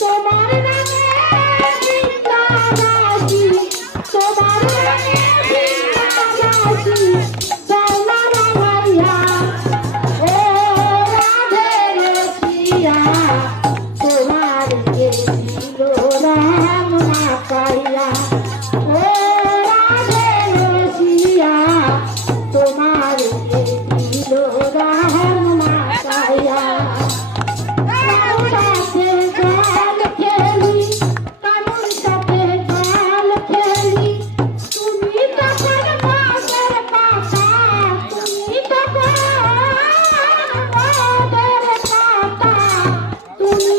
তোমার নামে ভিক্ষা রাশি, তোমার নামে ভিক্ষা রাশি, চলা ভাইয়া ও রাধে রসিয়া, তোমার কে দিল রাম পাইয়া, ও রাধে রসিয়া, তোমার কে দিল রাম পাইয়া। তুমি